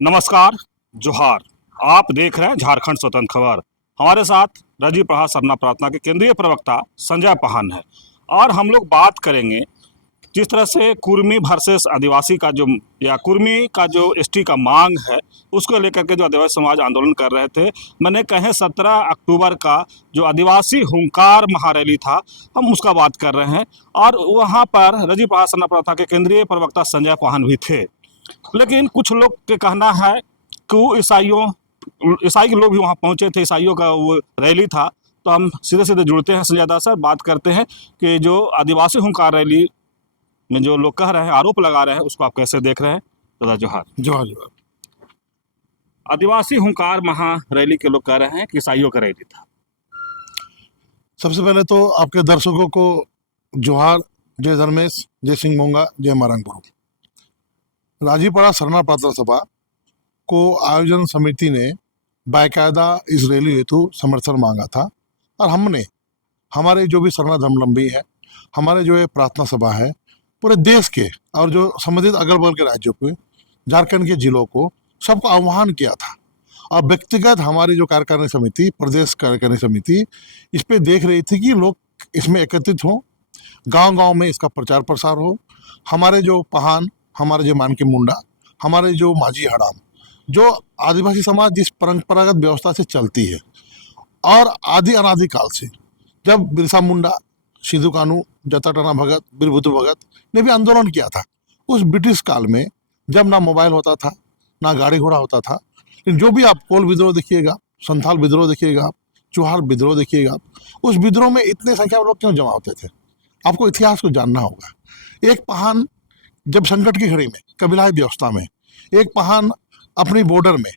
नमस्कार, जोहार। आप देख रहे हैं झारखंड स्वतंत्र खबर। हमारे साथ रजी प्रहार सरना प्रार्थना के केंद्रीय प्रवक्ता संजय पाहन है और हम लोग बात करेंगे जिस तरह से कुर्मी वर्सेस आदिवासी का जो या कुर्मी का जो एसटी का मांग है उसको लेकर के जो आदिवासी समाज आंदोलन कर रहे थे। मैंने कहे 17 अक्टूबर का जो आदिवासी हुंकार महारैली था, हम उसका बात कर रहे हैं और वहाँ पर रजी प्रहार सरना प्रार्थना के केंद्रीय प्रवक्ता संजय पाहन भी थे। लेकिन कुछ लोग के कहना है कि वो ईसाई के लोग भी वहाँ पहुँचे थे, ईसाइयों का वो रैली था। तो हम सीधे सीधे जुड़ते हैं संजय दास सर, बात करते हैं कि जो आदिवासी हुंकार रैली में जो लोग कह रहे हैं, आरोप लगा रहे हैं, उसको आप कैसे देख रहे हैं? दादा जोहार। जोहार जोहार। आदिवासी हुंकार महा रैली के लोग कह रहे हैं कि ईसाइयों का रैली था। सबसे पहले तो आपके दर्शकों को जोहार, जय धर्मेश, जय सिंह मोंगा, जय मारंग गुरु। राजीपड़ा सरना प्रार्थना सभा को आयोजन समिति ने बाकायदा इस रैली हेतु समर्थन मांगा था और हमने हमारे जो भी सरना धर्मावलंबी है, हमारे जो ये प्रार्थना सभा है, पूरे देश के और जो संबंधित अगल बगल के राज्यों के, झारखंड के जिलों को सबको आह्वान किया था। और व्यक्तिगत हमारी जो कार्यकारिणी समिति, प्रदेश कार्यकारिणी समिति, इस पे देख रही थी कि लोग इसमें एकत्रित हों, गांव-गांव में इसका प्रचार प्रसार हो। हमारे जो पहान, हमारे जो मानकी मुंडा, हमारे जो माझी हड़ाम, जो आदिवासी समाज जिस परंपरागत व्यवस्था से चलती है और आदि अनादि काल से, जब बिरसा मुंडा, सिद्धू कानू, जटाटना भगत, वीरभद्र भगत ने भी आंदोलन किया था उस ब्रिटिश काल में, जब ना मोबाइल होता था, ना गाड़ी घोड़ा होता था। लेकिन जो भी आप कोल विद्रोह देखिएगा, संथाल विद्रोह देखिएगा, चुहार विद्रोह देखिएगा, उस विद्रोह में इतने संख्या में लोग क्यों जमा होते थे? आपको इतिहास को जानना होगा। एक पहान जब संकट की घड़ी में, कबीलाई व्यवस्था में, एक पहान अपनी बॉर्डर में,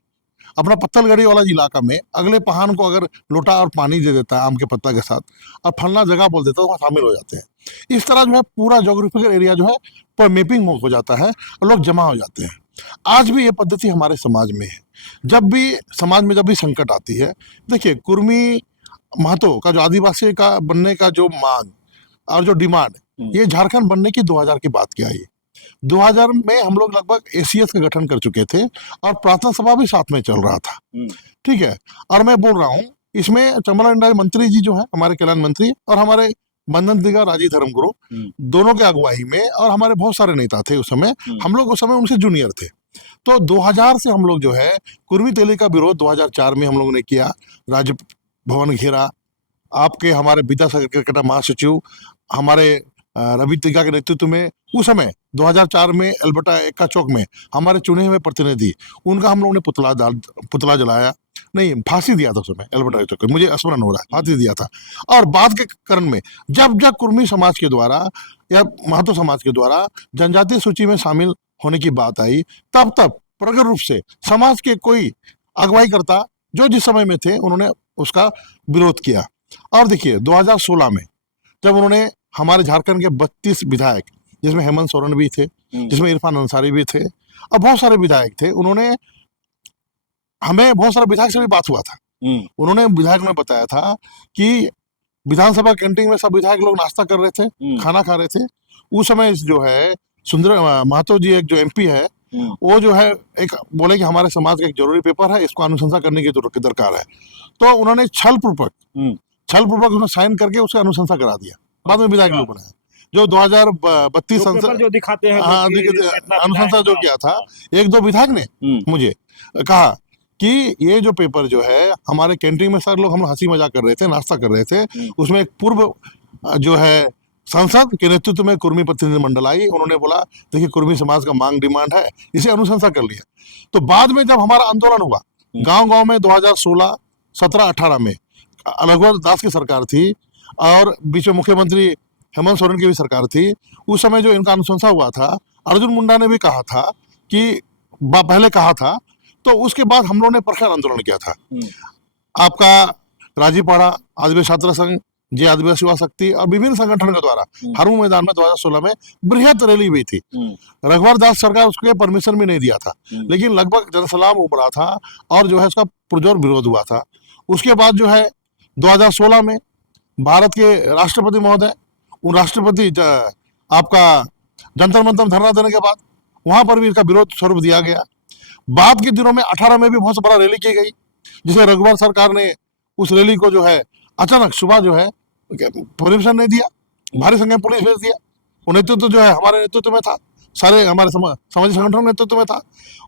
अपना पत्थलगड़ी वाला इलाका में अगले पहान को अगर लोटा और पानी दे देता है आम के पत्ता के साथ और फलना जगह बोल देता है, तो वहाँ शामिल हो जाते हैं। इस तरह जो है पूरा जोग्राफिकल एरिया जो है पर मैपिंग हो जाता है और लोग जमा हो जाते हैं। आज भी ये पद्धति हमारे समाज में है। जब भी समाज में जब भी संकट आती है, देखिए कुर्मी महतो का जो आदिवासी का बनने का जो मांग और जो डिमांड, ये झारखंड बनने की 2000 की बात की आई। 2000 में हम लोग लगभग एसीएस का गठन कर चुके थे और प्रार्थना सभा भी साथ में चल रहा था। ठीक है। और मैं बोल रहा हूँ इसमें चमरा मंत्री जी जो है हमारे कल्याण मंत्री, और हमारे बंधन दिगा राजी धर्मगुरु, दोनों के अगुवाई में, और हमारे बहुत सारे नेता थे उस समय। हम लोग उस समय उनसे जूनियर थे। तो 2000 से हम लोग जो है कुर्मी तेली का विरोध 2004 में हम लोगों ने किया। राजभवन घेरा, आपके हमारे विद्या सागर महासचिव हमारे रवि तिगा के नेतृत्व में उस समय 2004 में एल्बर्टा एक्का चौक में हमारे चुने हुए प्रतिनिधि, उनका हम लोगों ने पुतला जलाया, नहीं फांसी दिया था उस समय एल्बर्टा चौक में, मुझे स्मरण हो रहा है, फांसी दिया था। और बाद के करण में जब जब कुर्मी समाज के द्वारा या महतो समाज के द्वारा जनजातीय सूची में शामिल होने की बात आई, तब तब प्रगट रूप से समाज के कोई अगुवाई करता जो जिस समय में थे, उन्होंने उसका विरोध किया। और देखिए 2016 में जब उन्होंने हमारे झारखंड के 32 विधायक, जिसमें हेमंत सोरेन भी थे, जिसमें इरफान अंसारी भी थे और बहुत सारे विधायक थे, उन्होंने हमें बहुत सारे विधायक से भी बात हुआ था। उन्होंने विधायक में बताया था कि विधानसभा कैंटीन में सब विधायक लोग नाश्ता कर रहे थे, खाना खा रहे थे। उस समय जो है सुंदर महतो जी, एक जो एमपी है, वो जो है एक बोले कि हमारे समाज का एक जरूरी पेपर है, इसको अनुशंसा करने की दरकार है। तो उन्होंने छल पूर्वक उन्होंने साइन करके उसका अनुशंसा करा दिया। बाद में विधायक लोग बनाया जो 2032 संसद जो दिखाते हैं अनुशंसा जो किया था, एक दो विधायक ने मुझे कहा कि ये जो पेपर जो है हमारे कैंटीन में सारे लोग, हम हंसी मजाक कर रहे थे, नाश्ता कर रहे थे, उसमें एक पूर्व जो है संसद के नेतृत्व में कुर्मी प्रतिनिधि मंडल आई, उन्होंने बोला देखिए कुर्मी समाज का मांग डिमांड है, इसे अनुशंसा कर लिया। तो बाद में जब हमारा आंदोलन हुआ गांव-गांव में 2016, 17, 18 में रघुवर दास की सरकार थी और बीच में मुख्यमंत्री हेमंत सोरेन की भी सरकार थी। उस समय जो इनका अनुशंसा हुआ था, अर्जुन मुंडा ने भी कहा था कि पहले कहा था, तो उसके बाद हम लोगों ने प्रखर आंदोलन किया था। आपका राजीपाड़ा आदिवासी छात्र संघ, जय आदिवासी युवा शक्ति और विभिन्न संगठनों के द्वारा हरमू मैदान में 2016 में बृहत रैली हुई थी। रघुवर दास सरकार उसके परमिशन भी नहीं दिया था, लेकिन लगभग जनसलाम उमड़ा था और जो है उसका पुरजोर विरोध हुआ था। उसके बाद जो है 2016 में भारत के राष्ट्रपति महोदय, उन राष्ट्रपति आपका जंतर मंतर धरना देने के बाद वहां पर भी इसका विरोध स्वरूप दिया गया। बाद के दिनों में 18 में भी बहुत बड़ा रैली की गई, जिसे रघुवर सरकार ने उस रैली को जो है अचानक सुबह जो है परमिशन नहीं दिया, भारी संख्या में पुलिस भेज दिया। वो नेतृत्व जो है हमारे नेतृत्व में था, सारे हमारे सामाजिक संगठनों के नेतृत्व में था।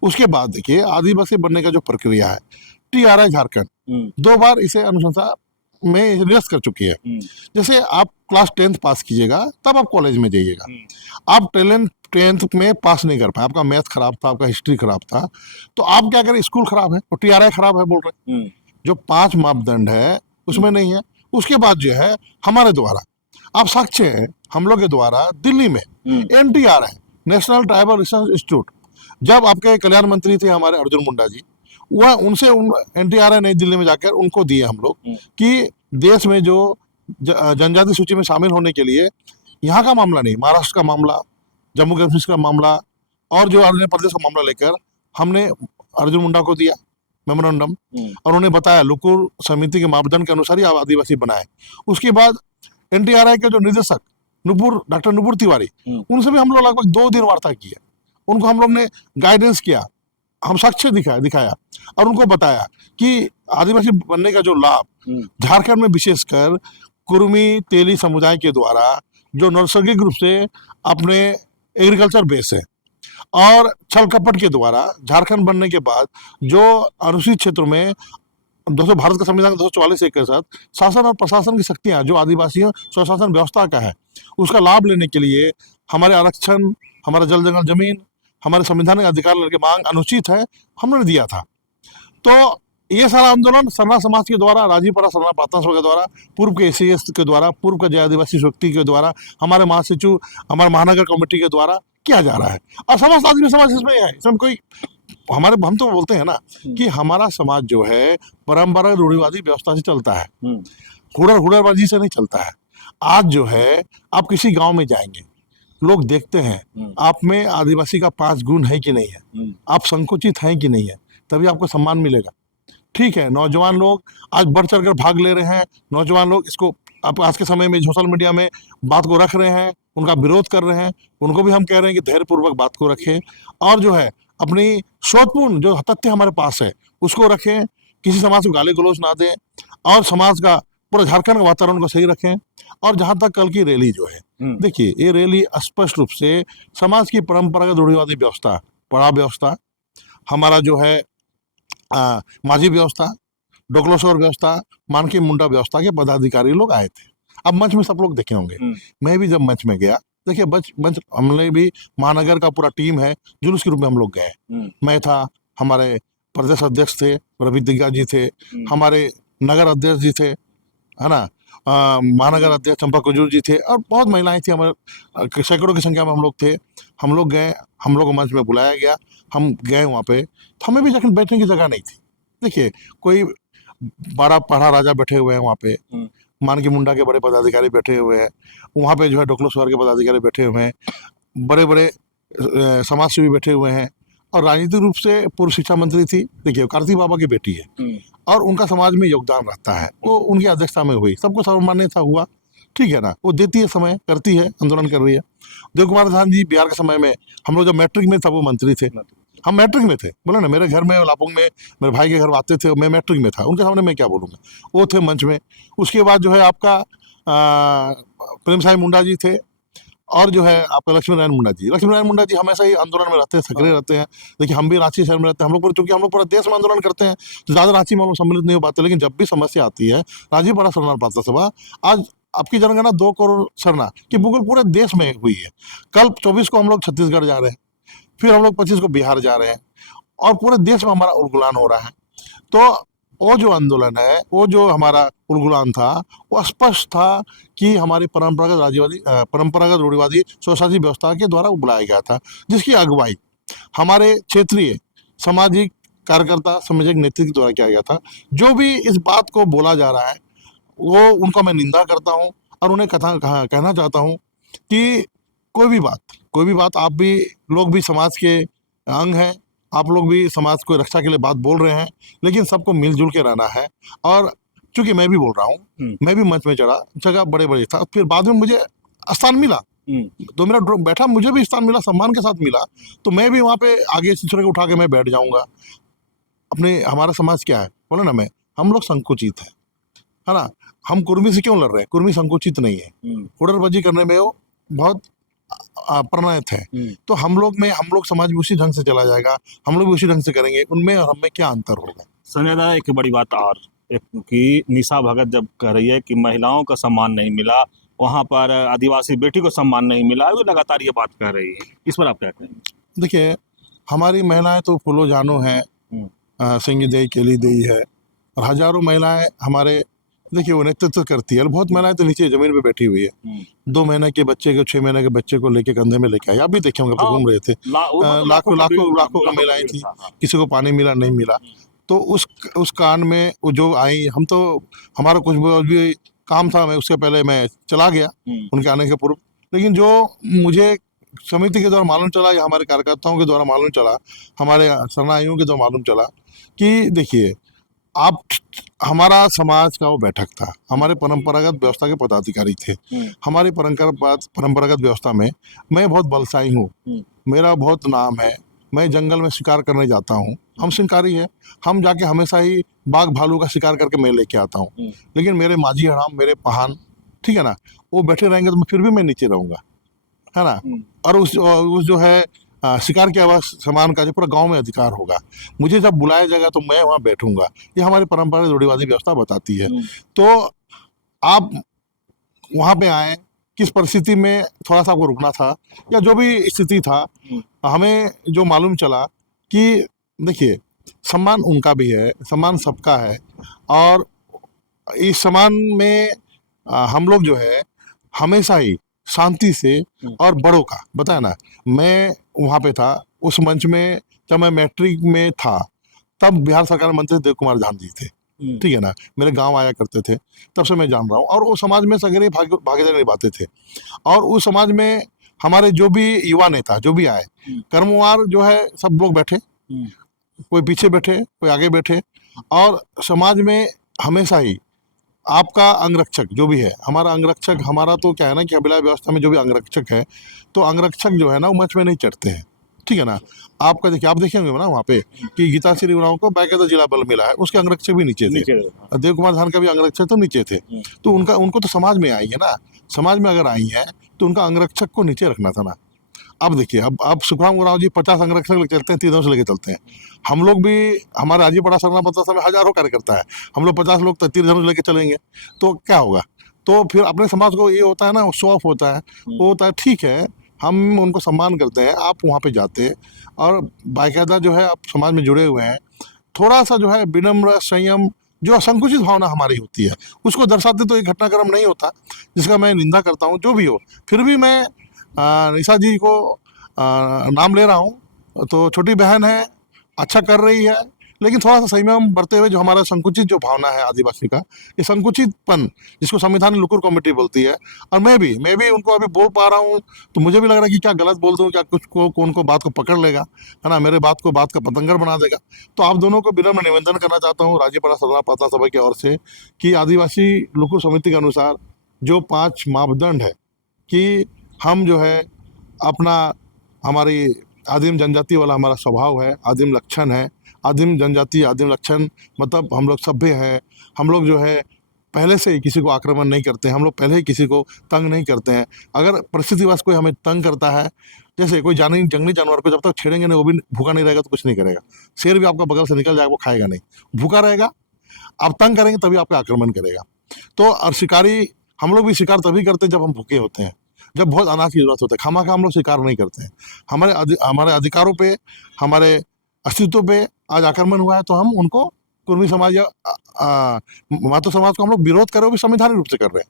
उसके बाद देखिए आदिवासी बनने का जो प्रक्रिया है, टीआरआई झारखंड 2 बार इसे अनुशंसा में निरस्त कर चुकी है। जैसे आप क्लास 10th पास कीजिएगा तब आप कॉलेज में जाइएगा, आप 10th में पास नहीं कर पाए, आपका मैथ खराब था, आपका हिस्ट्री खराब था, तो आप क्या करें, स्कूल खराब है और टीआरआई खराब है बोल रहे। जो 5 मापदंड है उसमें नहीं है। उसके बाद जो है हमारे द्वारा, आप साक्ष्य है, हम लोग के द्वारा दिल्ली में NTRI, national tribal research institute, जब आपके कल्याण मंत्री थे हमारे अर्जुन मुंडा जी, वह उनसे NTRI नई दिल्ली में जाकर उनको दिए हम लोग कि देश में जो जनजाति सूची में शामिल होने के लिए यहाँ का मामला नहीं, महाराष्ट्र का मामला, जम्मू कश्मीर का मामला और जो अरुणाचल प्रदेश का मामला लेकर हमने अर्जुन मुंडा को दिया मेमोरेंडम, और उन्हें बताया लुकुर समिति के मापदंड के अनुसार ही आप आदिवासी बनाए। उसके बाद NTRI के जो निदेशक डॉक्टर नुपुर तिवारी, उनसे भी हम लोग लगभग 2 दिन वार्ता किए, उनको हम लोग ने गाइडेंस किया, हम साक्ष्य दिखाया और उनको बताया कि आदिवासी बनने का जो लाभ झारखंड में विशेषकर कुर्मी तेली समुदाय के द्वारा जो नैसर्गिक रूप से अपने एग्रीकल्चर बेस है और छल कपट के द्वारा झारखंड बनने के बाद जो अनुसूचित क्षेत्रों में भारत का संविधान 244 के साथ शासन और प्रशासन की शक्तियां जो आदिवासियों स्वशासन व्यवस्था का है, उसका लाभ लेने के लिए हमारे आरक्षण, हमारा जल जंगल जमीन, हमारे संविधानिक अधिकार लेने की मांग अनुचित है, हमने दिया था। तो ये सारा आंदोलन सरना समाज के द्वारा, राजीपरा सरना प्रार्थना सभा के द्वारा, पूर्व के SC के द्वारा, पूर्व के जय आदिवासी शक्ति के द्वारा, हमारे महासचिव, हमारे महानगर कमेटी के द्वारा किया जा रहा है। और समस्त आदमी समाज इसमें है, इसमें कोई हम तो बोलते हैं ना कि हमारा समाज जो है परंपरा रूढ़िवादी व्यवस्था से चलता है, हुड़रबाजी से नहीं चलता है। आज जो है आप किसी गांव में जाएंगे, लोग देखते हैं आप में आदिवासी का 5 गुण है कि नहीं है, आप संकुचित हैं कि नहीं है, तभी आपको सम्मान मिलेगा। ठीक है, नौजवान लोग आज बढ़ चढ़ कर भाग ले रहे हैं, नौजवान लोग इसको आप आज के समय में सोशल मीडिया में बात को रख रहे हैं, उनका विरोध कर रहे हैं, उनको भी हम कह रहे हैं कि धैर्यपूर्वक बात को रखें और जो है अपनी शोधपूर्ण जो तथ्य हमारे पास है उसको रखें, किसी समाज को गाली गलौज ना दें और समाज का पूरा झारखंड का वातावरण को सही रखें। और जहां तक कल की रैली जो है, देखिए ये रैली स्पष्ट रूप से समाज की परंपरागत रूढ़िवादी व्यवस्था, पड़ा व्यवस्था, हमारा जो है माझी व्यवस्था, डोकलोसोर व्यवस्था, मानकी मुंडा व्यवस्था के पदाधिकारी लोग आए थे। अब मंच में सब लोग देखे होंगे, मैं भी जब मंच में गया, देखिए मंच हमने भी महानगर का पूरा टीम है, जुलूस के रूप में हम लोग गए। मैं था, हमारे प्रदेश अध्यक्ष थे रवि दिग्गा जी थे, हमारे नगर अध्यक्ष जी थे, है ना, महानगर अध्यक्ष चंपा कुजूर जी थे और बहुत महिलाएं थी, हमारे सैकड़ों की संख्या में हम लोग थे। हम लोग गए, हम लोग को मंच में बुलाया गया, हम गए वहाँ पे, तो हमें भी जाकर बैठने की जगह नहीं थी। देखिए कोई बड़ा पढ़ा राजा बैठे हुए हैं वहाँ पे, मानकी मुंडा के बड़े पदाधिकारी बैठे हुए हैं वहाँ पे, जो है डोकलोसवार के पदाधिकारी बैठे हुए हैं, बड़े बड़े समाज सेवी बैठे हुए हैं और राजनीतिक रूप से पूर्व शिक्षा मंत्री थी, देखिए कार्तिक बाबा की बेटी है और उनका समाज में योगदान रहता है, वो उनकी अध्यक्षता में हुई, सबको सर्वमान्यता हुआ, ठीक है ना, वो देती है समय, करती है, आंदोलन कर रही है। देव कुमार धान जी बिहार के समय में, हम लोग जब मैट्रिक में था वो मंत्री थे, हम मैट्रिक में थे, बोला ना, मेरे घर में लापुंग में मेरे भाई के घर आते थे, मैं मैट्रिक में था, उनके सामने मैं क्या बोलूँगा, वो थे मंच में। उसके बाद जो है आपका प्रेम साई मुंडा जी थे और जो है आपका लक्ष्मी नारायण मुंडा जी हमेशा ही आंदोलन में रहते हैं, सक्रिय रहते हैं। देखिए हम भी रांची शहर में रहते हैं, हम लोग पर चूंकि हम लोग पूरा देश में आंदोलन करते हैं तो ज़्यादा रांची में हम लोग सम्मिलित नहीं हो पाते, लेकिन जब भी समस्या आती है, राजीपरा सरना प्रार्थना सभा, आज आपकी जनगणना 2 करोड़ सरना की बिल्कुल पूरे देश में हुई है। कल 24 को हम लोग छत्तीसगढ़ जा रहे हैं, फिर हम लोग 25 को बिहार जा रहे हैं और पूरे देश में हमारा उलगुलान हो रहा है। तो वो जो आंदोलन है, वो जो हमारा उलगुलान था, वो स्पष्ट था कि हमारी परंपरागत रूढ़िवादी स्वशासी व्यवस्था के द्वारा बुलाया गया था, जिसकी अगुवाई हमारे क्षेत्रीय सामाजिक कार्यकर्ता, सामाजिक नेतृत्व द्वारा किया गया था। जो भी इस बात को बोला जा रहा है वो उनका मैं निंदा करता हूँ और उन्हें कहना चाहता हूँ कि कोई भी बात आप भी लोग भी समाज के अंग हैं, आप लोग भी समाज को रक्षा के लिए बात बोल रहे हैं, लेकिन सबको मिलजुल के रहना है। और चूंकि मैं भी बोल रहा हूँ, मैं भी मंच में चढ़ा, जगह बड़े था, फिर बाद में मुझे स्थान मिला, तो मेरा बैठा, मुझे भी स्थान मिला, सम्मान के साथ मिला, तो मैं भी वहाँ पे आगे सिलसिले को उठा के मैं बैठ जाऊंगा। अपने हमारा समाज क्या है, बोले ना, मैं हम लोग संकुचित है ना। हम कुर्मी से क्यों लड़ रहे हैं? कुर्मी संकुचित नहीं है, हुड़रबाजी करने में वो बहुत प्रणयत है। तो हम लोग समाज भी उसी ढंग से चला जाएगा, हम लोग भी उसी ढंग से करेंगे, उनमें और हमें क्या अंतर होगा। संजय दादा, एक बड़ी बात और, एक कि निशा भगत जब कह रही है कि महिलाओं का सम्मान नहीं मिला, वहाँ पर आदिवासी बेटी को सम्मान नहीं मिला, वो लगातार ये बात कह रही है, इस पर आप क्या कहेंगे? देखिए, हमारी महिलाएं तो फूलो जानो हैं, सिंगी देई केली देई है, और हजारों महिलाएं हमारे, देखिए वो नेतृत्व करती है। और बहुत महिलाएं तो नीचे जमीन पे बैठी हुई है, 2 महीने के बच्चे को, 6 महीने के बच्चे को लेके कंधे में लेके आई, आप भी देखे होंगे, आप तो घूम रहे थे। लाखों लाखों लाखों का मेला आई थी, किसी को पानी मिला नहीं मिला। तो उस कान में वो जो आई, हम तो, हमारा कुछ भी काम था, मैं उससे पहले मैं चला गया उनके आने के पूर्व। लेकिन जो मुझे समिति के द्वारा मालूम चला, या हमारे कार्यकर्ताओं के द्वारा मालूम चला, हमारे सेनानियों के द्वारा मालूम चला कि देखिए, आप, हमारा समाज का वो बैठक था, हमारे परंपरागत व्यवस्था के पदाधिकारी थे। हमारी परंपरागत व्यवस्था में मैं बहुत बलशाही हूँ, मेरा बहुत नाम है, मैं जंगल में शिकार करने जाता हूँ, हम शिकारी है, हम जाके हमेशा ही बाघ भालू का शिकार करके मैं लेके आता हूँ। लेकिन मेरे माझी हराम, मेरे पहान, ठीक है ना, वो बैठे रहेंगे तो फिर भी मैं नीचे रहूंगा, है ना। और उस जो है शिकार के आवाज सामान का जो पूरा गांव में अधिकार होगा, मुझे जब बुलाया जाएगा तो मैं वहां बैठूंगा, ये हमारी परंपरा रूढ़िवादी व्यवस्था बताती है। तो आप वहां पे आए, किस परिस्थिति में थोड़ा सा आपको रुकना था, या जो भी स्थिति था, हमें जो मालूम चला कि देखिए, सम्मान उनका भी है, सम्मान सबका है, और इस सम्मान में हम लोग जो है हमेशा ही शांति से, और बड़ों का बताया ना, मैं वहाँ पे था उस मंच में, जब मैं मैट्रिक में था, तब बिहार सरकार मंत्री देव कुमार झान जी थे, ठीक है ना, मेरे गांव आया करते थे, तब से मैं जान रहा हूँ, और वो समाज में सगरे भागीदारी निभाते थे। और उस समाज में हमारे जो भी युवा नेता जो भी आए, कर्मवार जो है, सब लोग बैठे, कोई पीछे बैठे, कोई आगे बैठे, और समाज में हमेशा ही आपका अंगरक्षक जो भी है, हमारा अंगरक्षक, हमारा तो क्या है ना कि अभिलाष व्यवस्था में जो भी अंगरक्षक है, तो अंगरक्षक जो है ना, वो मंच में नहीं चढ़ते हैं, ठीक है ना। आपका देखिए, आप देखेंगे ना वहाँ पे कि गीता श्री उरांव को बाकायदा जिला बल मिला है, उसके अंगरक्षक भी नीचे थे, देव कुमार धान का भी अंगरक्षक तो नीचे थे। तो उनको तो समाज में आई है ना, समाज में अगर आई है तो उनका अंगरक्षक को नीचे रखना था ना। अब देखिए, अब सुखराम उरांव जी 50 अंगरक्षक लेके चलते हैं, 3 से लेके चलते हैं, हम लोग भी, हमारे राजीपड़ा सरना पत्र में हजारों कार्यकर्ता है, हम लोग 50 लोग 3 लेके चलेंगे तो क्या होगा। तो फिर अपने समाज को ये होता है ना, शो ऑफ होता है, वो होता है, ठीक है, हम उनको सम्मान करते हैं, आप वहाँ पे जाते हैं, और बाकायदा जो है आप समाज में जुड़े हुए हैं, थोड़ा सा जो है विनम्र, संयम, जो असंकुचित भावना हमारी होती है, उसको दर्शाते तो एक घटनाक्रम नहीं होता, जिसका मैं निंदा करता हूँ, जो भी हो। फिर भी मैं निशा जी को नाम ले रहा हूँ, तो छोटी बहन है, अच्छा कर रही है, लेकिन थोड़ा सा संयम बरते हुए, जो हमारा संकुचित जो भावना है आदिवासी का, ये संकुचितपन, जिसको संविधान लुकुर कमेटी बोलती है, और मैं भी उनको अभी बोल पा रहा हूँ, तो मुझे भी लग रहा है कि क्या गलत बोल दूँ, क्या कुछ को कौन को बात को पकड़ लेगा, है ना, मेरे बात का पतंगर बना देगा। तो आप दोनों को विनम्र निवेदन करना चाहता हूँ राजीपड़ा सरना प्रार्थना सभा की ओर से, कि आदिवासी लुकुर समिति के अनुसार जो 5 मापदंड है, कि हम जो है अपना, हमारी आदिम जनजाति वाला हमारा स्वभाव है, आदिम लक्षण है, आदिम जनजाति, आदिम लक्षण मतलब हम लोग सभ्य हैं, हम लोग जो है पहले से ही किसी को आक्रमण नहीं करते हैं, हम लोग पहले ही किसी को तंग नहीं करते हैं। अगर परिस्थितिवश कोई हमें तंग करता है, जैसे कोई जंगली जानवर को जब तक छेड़ेंगे नहीं, वो भी भूखा नहीं रहेगा तो कुछ नहीं करेगा। शेर भी आपका बगल से निकल जाएगा, वो खाएगा नहीं, भूखा रहेगा। आप तंग करेंगे तभी आपका आक्रमण करेगा। तो और शिकारी, हम लोग भी शिकार तभी करते हैं जब हम भूखे होते हैं, जब बहुत अनाज की जरूरत होता है, खामा खा हम लोग शिकार नहीं करते हैं। हमारे अधिकारों पे, हमारे अस्तित्व पे आज आक्रमण हुआ है, तो हम उनको, कुर्मी समाज या मातो समाज को हम लोग विरोध कर रहे हो भी संवैधानिक रूप से कर रहे हैं।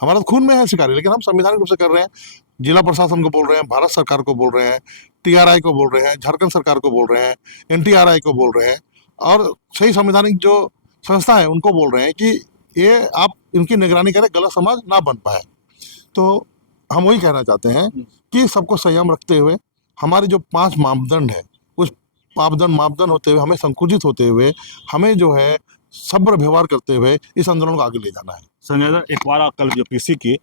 हमारा तो खून में है शिकारी, लेकिन हम संवैधानिक रूप से कर रहे हैं। जिला प्रशासन को बोल रहे हैं, भारत सरकार को बोल रहे हैं, TRI को बोल रहे हैं, झारखंड सरकार को बोल रहे हैं, NTRI को बोल रहे हैं, और सही संवैधानिक जो संस्था है उनको बोल रहे हैं कि ये आप इनकी निगरानी करें, गलत समाज ना बन पाए। तो हम वही कहना चाहते हैं कि सबको संयम रखते हुए, हमारे जो 5 मापदंड है, उस मापदंड होते हुए, हमें संकुचित होते हुए, हमें जो है सब्र व्यवहार करते हुए इस आंदोलन को आगे ले जाना है। संजय, एक बार कल जो PC की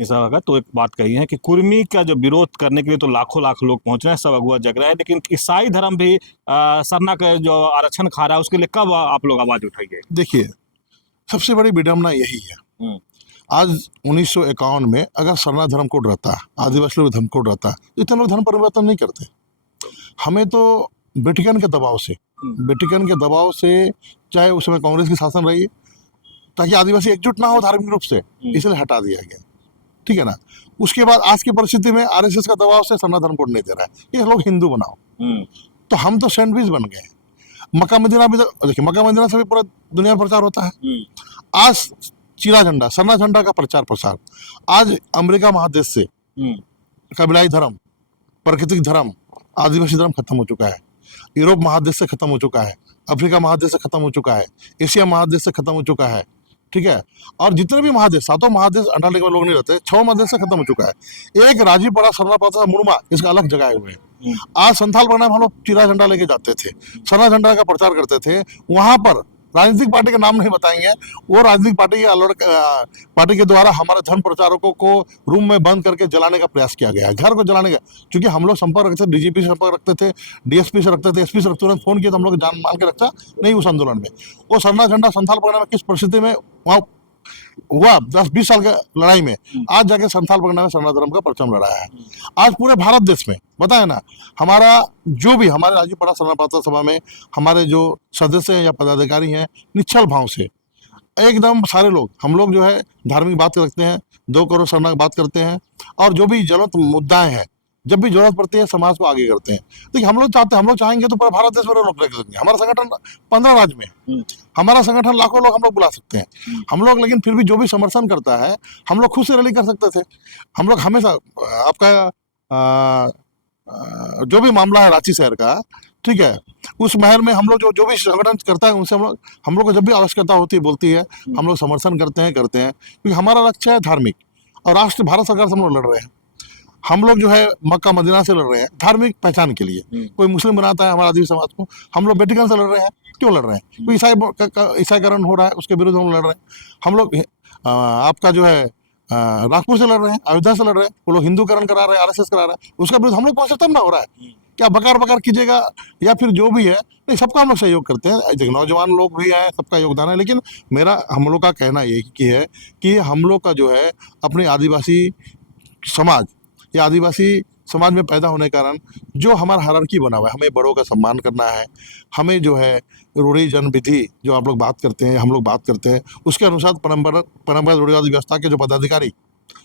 ऐसा तो एक बात कही है कि कुर्मी का जो विरोध करने के लिए तो लाखों लाख लोग पहुंच रहे हैं, सब अगुआ जग रहा है, लेकिन ईसाई धर्म भी सरना का जो आरक्षण खा रहा है उसके लिए कब आप लोग आवाज उठाइए? देखिए, सबसे बड़ी विडम्बना यही है, हम्म, आज 1951 में अगर सरना धर्म कोड रहता, आदिवासी लोग धर्म कोड रहता, तो इतने लोग धर्म परिवर्तन नहीं करते। हमें तो वेटिकन के दबाव से, वेटिकन के दबाव से, चाहे उस समय कांग्रेस की शासन रही, ताकि आदिवासी एकजुट ना हो धार्मिक रूप से, इसलिए हटा दिया गया। ठीक है ना। उसके बाद आज की परिस्थिति में आरएसएस का दबाव से सरना धर्म कोड नहीं दे रहा है, ये लोग हिंदू बनाओ, तो हम तो सैंडविच बन गए। मक्का मदीना भी तो देखिए, मक्का मदीना से भी पूरा दुनिया में प्रचार होता है। आज चीरा झंडा, सरना झंडा का प्रचार प्रसार, आज अमेरिका महादेश से कबीलाई धर्म, प्राकृतिक धर्म, आदिवासी धर्म खत्म हो चुका है। यूरोप महादेश से खत्म हो चुका है, अफ्रीका महादेश से खत्म हो चुका है, एशिया महादेश से खत्म हो चुका है। ठीक है। और जितने भी महादेश, 7 महादेश अंटार्कटिका में लोग नहीं रहते, 6 महादेश से खत्म हो चुका है। एक राजीपड़ा, सरना पाता, मुड़मा, इसका अलग जगह हुए हैं। आज संथाल बना में हम लोग चिरा झंडा लेके जाते थे, सरना झंडा का प्रचार करते थे। वहां पर राजनीतिक पार्टी का नाम नहीं बताएंगे, वो राजनीतिक पार्टी के पार्टी के द्वारा हमारे धर्म प्रचारकों को रूम में बंद करके जलाने का प्रयास किया गया, घर को जलाने का। क्योंकि हम लोग संपर्क रखते थे, डीजीपी से संपर्क रखते थे, डीएसपी से रखते थे, एसपी से तुरंत फोन किया तो हम लोग जान मान के रखा नहीं उस आंदोलन में। वो सरना झंडा संथाल परगना में किस परिस्थिति में वहाँ हुआ, 10-20 साल के लड़ाई में, आज जाके संथाल परगना में सरना धर्म का परचम लड़ाया है। आज पूरे भारत देश में बताए ना, हमारा जो भी हमारे राजीपड़ा सरना प्रार्थना सभा में हमारे जो सदस्य हैं या पदाधिकारी हैं, निश्चल भाव से एकदम सारे लोग, हम लोग जो है धार्मिक बात रखते हैं, 2 करोड़ सरना की बात करते हैं, और जो भी ज्वलंत मुद्दाएं हैं, जब भी जरूरत पड़ती है समाज को आगे करते हैं। देखिए, हम लोग चाहते हैं, हम लोग चाहेंगे तो पूरा भारत देश में लोग लेकर सकेंगे। हमारा संगठन 15 राज्य में है, हमारा संगठन लाखों लोग हम लोग बुला सकते हैं हम लोग, लेकिन फिर भी जो भी समर्थन करता है हम लोग खुद से रैली कर सकते थे। हम लोग हमेशा आपका जो भी मामला है रांची शहर का, ठीक है, उस महर में हम लोग जो भी संगठन करता है उनसे हम लोग को जब भी आवश्यकता होती है, बोलती है, हम लोग समर्थन करते हैं क्योंकि हमारा लक्ष्य है धार्मिक, और राष्ट्र भारत सरकार से हम लोग लड़ रहे हैं। हम लोग जो है मक्का मदीना से लड़ रहे हैं धार्मिक पहचान के लिए। कोई मुस्लिम बनाता है हमारा आदिवासी समाज को, हम लोग वेटिकन से लड़ रहे हैं। क्यों लड़ रहे हैं? क्योंकि ईसाईकरण हो रहा है, उसके विरुद्ध हम लड़ रहे हैं। हम लोग आपका जो है नागपुर से लड़ रहे हैं, अयोध्या से लड़ रहे हैं, वो लोग हिंदूकरण करा रहे हैं, आरएसएस करा रहा है, उसका विरुद्ध हम लोग पहुंचे तब ना हो रहा है। क्या बकार बकार कीजिएगा या फिर जो भी है, नहीं, सबका हम लोग सहयोग करते हैं। देखिए, नौजवान लोग भी हैं, सबका योगदान है, लेकिन हम लोग का कहना यही है कि हम लोग का जो है अपने आदिवासी समाज या आदिवासी समाज में पैदा होने के कारण जो हमारा हायरार्की बना हुआ है, हमें बड़ों का सम्मान करना है। हमें जो है रूढ़ी जन विधि जो आप लोग बात करते हैं, हम लोग बात करते हैं, उसके अनुसार परंपरागत रूढ़िवादी व्यवस्था के जो पदाधिकारी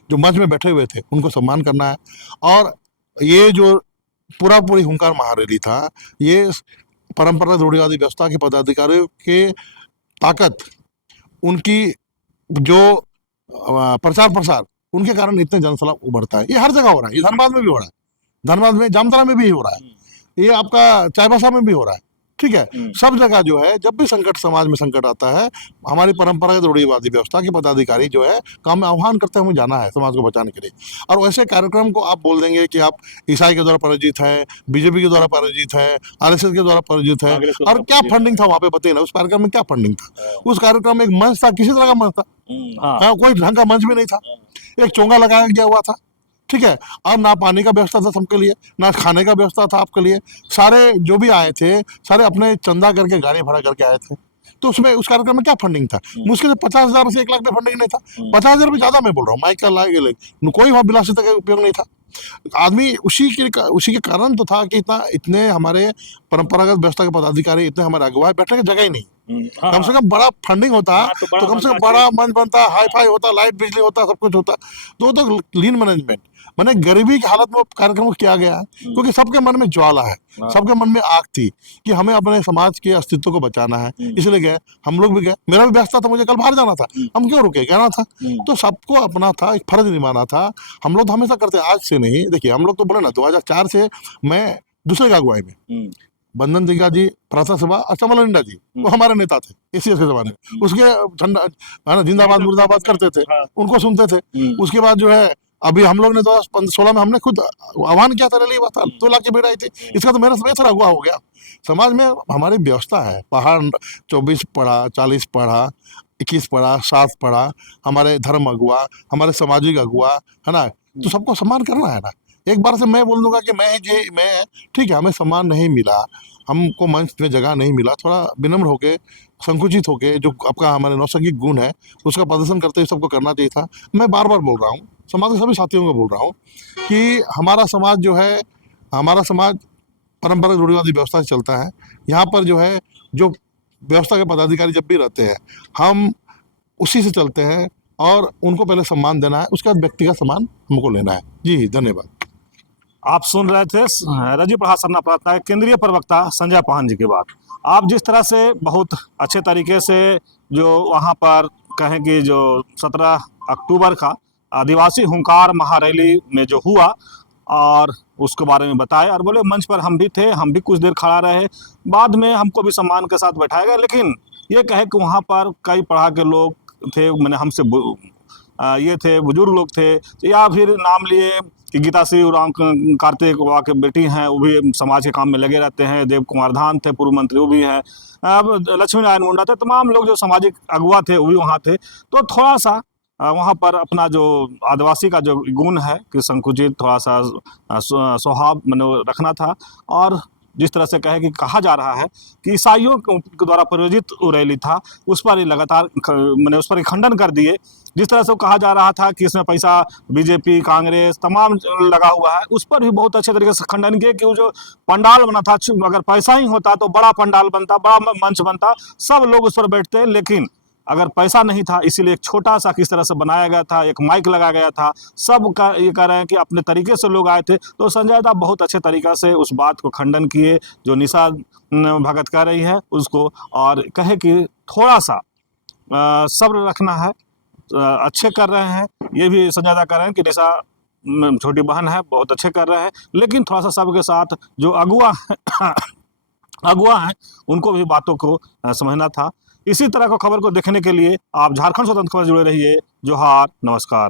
जो मंच में बैठे हुए थे उनको सम्मान करना है। और ये जो पूरी हुंकार महारैली था, ये परंपरागत रूढ़िवादी व्यवस्था के पदाधिकारियों के ताकत, उनकी जो प्रचार प्रसार, उनके कारण इतने जनसैलाब उभरता है। ये हर जगह हो रहा है, ये धनबाद में भी हो रहा है, धनबाद में, जामताड़ा में भी हो रहा है, ये आपका चाईबासा में भी हो रहा है। ठीक है, सब जगह जो है जब भी संकट, समाज में संकट आता है, हमारी परंपरागत रूढ़िवादी व्यवस्था के पदाधिकारी जो है काम में आह्वान करते हैं, हमें जाना है समाज को बचाने के लिए। और वैसे कार्यक्रम को आप बोल देंगे कि आप ईसाई के द्वारा प्रायोजित है, बीजेपी के द्वारा प्रायोजित है, आरएसएस के द्वारा प्रायोजित है, और क्या फंडिंग था वहाँ पे बताइए ना, उस कार्यक्रम में क्या फंडिंग था? उस कार्यक्रम में एक मंच था, किसी तरह का मंच था, कोई ढंग का मंच भी नहीं था, एक चोंगा लगाया गया हुआ था। ठीक है, और ना पानी का व्यवस्था था सबके लिए, ना खाने का व्यवस्था था आपके लिए। सारे जो भी आए थे, सारे अपने चंदा करके गाड़ी भाड़ा करके आए थे। तो उसमें उस कार्यक्रम में क्या फंडिंग था? मुश्किल से 50,000 से 1 लाख में फंडिंग नहीं था। 50,000 भी ज्यादा मैं बोल रहा हूँ, माइक का लाइक कोई वहाँ विलासिता का उपयोग नहीं था। आदमी उसी के कारण तो था कि इतने हमारे परंपरागत व्यवस्था के पदाधिकारी, इतने हमारे अगुवाई, बैठने की जगह ही नहीं। कम से कम बड़ा फंडिंग होता, तो कम से कम बड़ा मंच बनता, हाई फाई होता, लाइट बिजली होता, सब कुछ होता। तो लीन मैनेजमेंट, मैंने गरीबी की हालत में कार्यक्रम किया गया, क्योंकि सबके मन में ज्वाला है, सबके मन में आग थी कि हमें अपने समाज के अस्तित्व को बचाना है, इसलिए गए। हम लोग भी गए, मेरा भी व्यवस्था था, मुझे कल बाहर जाना था, हम क्यों रुके, कहना था। तो सबको अपना था, एक फर्ज निभाना था। हम लोग तो हमेशा करते, आज से नहीं। देखिए, हम लोग तो बोले ना, 2004 से मैं दूसरे का अगुवाई में, बंधन दिग्गा जी प्रार्थना सभा, चमल इंडा जी, वो हमारे नेता थे इसी के जमाने में, उसके झंडा जिंदाबाद मुर्दाबाद करते थे, उनको सुनते थे। उसके बाद जो है अभी हम लोग ने 2016 में हमने खुद आह्वान किया था, रैली हुआ था, 2 लाख की भीड़ आई थी। इसका तो मेरा समय अगुआ हो गया। समाज में हमारी व्यवस्था है, पहाड़ 24 पढ़ा, 40 पढ़ा, 21 पढ़ा, शास्त्र पढ़ा, हमारे धर्म अगुआ, हमारे सामाजिक अगुआ, है ना? तो सबको सम्मान करना है ना। एक बार से मैं बोल दूंगा कि मैं ठीक है, हमें सम्मान नहीं मिला, हमको मंच पे जगह नहीं मिला, थोड़ा विनम्र होके, संकुचित होके, जो आपका हमारे नौसंगिक गुण है उसका प्रदर्शन करते हुए सबको करना चाहिए था। मैं बार बार बोल रहा हूँ, समाज के सभी साथियों को बोल रहा हूँ कि हमारा समाज जो है, हमारा समाज परंपरागत रूढ़िवादी व्यवस्था से चलता है। यहाँ पर जो है, जो व्यवस्था के पदाधिकारी जब भी रहते हैं, हम उसी से चलते हैं और उनको पहले सम्मान देना है, उसके बाद व्यक्ति का सम्मान हमको लेना है। जी धन्यवाद। आप सुन रहे थे रजी प्रहार सरना प्रार्थना के केंद्रीय प्रवक्ता संजय पाहन जी की बात। आप जिस तरह से बहुत अच्छे तरीके से जो वहाँ पर कहें कि जो 17 अक्टूबर का आदिवासी हुंकार महारैली में जो हुआ और उसके बारे में बताए और बोले मंच पर हम भी थे, हम भी कुछ देर खड़ा रहे, बाद में हमको भी सम्मान के साथ बैठाया गया, लेकिन ये कहे कि वहाँ पर कई पढ़ा के लोग थे, मैंने हमसे ये थे, बुजुर्ग लोग थे, या फिर नाम लिए कि गीता श्री उरांव कार्तिक वा के बेटी हैं, वो भी समाज के काम में लगे रहते हैं, देव कुमार धान थे पूर्व मंत्री, वो भी हैं, अब लक्ष्मी नारायण मुंडा थे, तमाम लोग जो सामाजिक अगुआ थे वो भी वहाँ थे। तो थोड़ा सा वहाँ पर अपना जो आदिवासी का जो गुण है कि संकुचित थोड़ा सा स्वभाव मैंने रखना था। और जिस तरह से कहे कि कहा जा रहा है कि ईसाइयों के द्वारा प्रायोजित रैली था, उस पर ही लगातार मैंने उस पर ही खंडन कर दिए। जिस तरह से वो कहा जा रहा था कि इसमें पैसा बीजेपी कांग्रेस तमाम लगा हुआ है, उस पर भी बहुत अच्छे तरीके से खंडन किए कि वो जो पंडाल बना था, अगर पैसा ही होता तो बड़ा पंडाल बनता, बड़ा मंच बनता, सब लोग उस पर बैठते, लेकिन अगर पैसा नहीं था इसीलिए एक छोटा सा किस तरह से बनाया गया था, एक माइक लगाया गया था, सब का ये कह रहे हैं कि अपने तरीके से लोग आए थे। तो संजय दा बहुत अच्छे तरीक़े से उस बात को खंडन किए जो निशा भगत कह रही है उसको, और कहे कि थोड़ा सा सब्र रखना है, अच्छे कर रहे हैं, ये भी संजय दा कह रहे हैं कि निशा छोटी बहन है, बहुत अच्छे कर रहे हैं, लेकिन थोड़ा सा सबके साथ जो अगुआ हैं उनको भी बातों को समझना था। इसी तरह को खबर को देखने के लिए आप झारखंड स्वतंत्र खबर जुड़े रहिए। जोहार, नमस्कार।